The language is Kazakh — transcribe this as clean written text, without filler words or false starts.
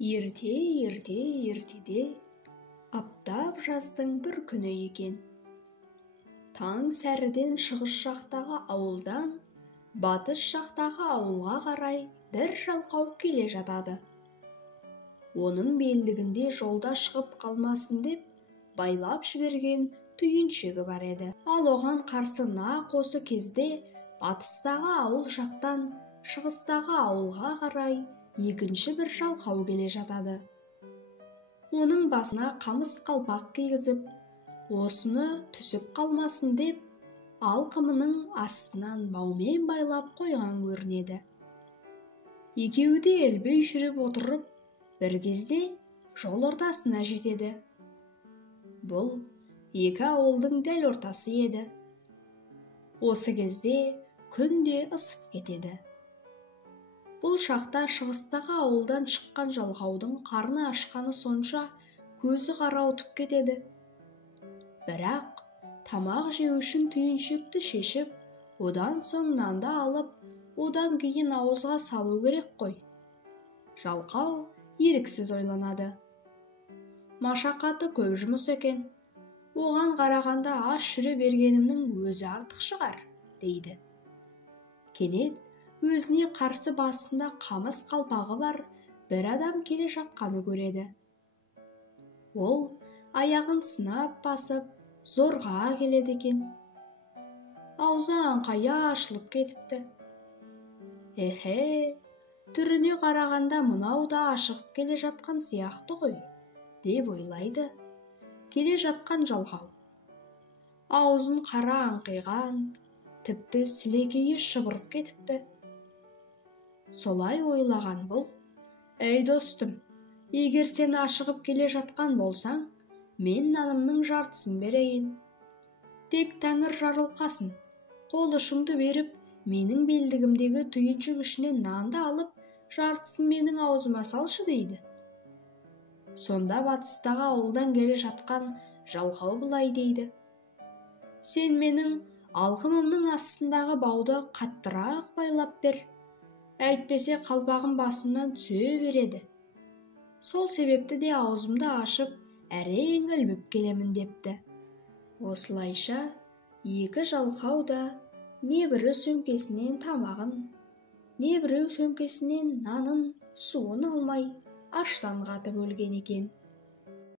Ертеде аптап жаздың бір күні екен. Таң сәріден шығыс жақтағы ауылдан батыс жақтағы ауылға қарай бір жалқау келе жатады. Оның белдігінде жолда шығып қалмасын деп байлап жіберген түйіншегі бар еді. Ал оған қарсы нақ осы кезде батыстағы ауыл жақтан шығыстағы ауылға қарай екінші бір жалқау келе жатады. Оның басына қамыс қалпақ кигізіп, осыны түсіп қалмасын деп, алқымының астынан баумен байлап қойған көрінеді. Екеуі де ілбей жүріп отырып, бір кезде жол ортасына жетеді. Бұл екі ауылдың дәл ортасы еді. Осы кезде күн де ысып кетеді. Бұл шақта шығыстағы ауылдан шыққан жалқаудың қарны ашқаны сонша көзі қарауытып кетеді. Бірақ тамақ жеу үшін түйіншекті шешіп, одан соң нанды алып, одан кейін ауызға салу керек қой. Жалқау еріксіз ойланады. Машақаты көп жұмыс екен. Оған қарағанда аш жүре бергенімнің өзі артық шығар, дейді. Кенет өзіне қарсы басында қамыс қалпағы бар бір адам келе жатқаны көреді. Ол аяғын сынап басып, зорға келеді екен. Аузы аңқая ашылып кетіпті. Түріне қарағанда мынау да ашығып келе жатқан сияқты ғой, деп ойлайды келе жатқан жалқау. Аузын қара аңқиған, тіпті сілекейі шұбырып кетіпті. Солай ойлаған бұл, «Ей достым, егер сен ашығып келе жатқан болсаң, мен нанымның жартысын берейін. Тек тәңір жарылқасын, қол ұшыңды беріп, менің белдігімдегі түйіншік ішінен нанды алып, жартысын менің аузыма салшы», дейді. Сонда батыстағы ауылдан келе жатқан жалқау былай дейді. «Сен менің алқымымның астындағы бауды қаттырақ байлап бер. Әйтпесе қалпағым басымнан түсе береді. Сол себепті де аузымды ашып, әрең ілбіп келемін», депті. Осылайша екі жалқау да не бірі сөмкесінен тамағын, не біреу сөмкесінен нанын, суын алмай аштан қатып өлген екен.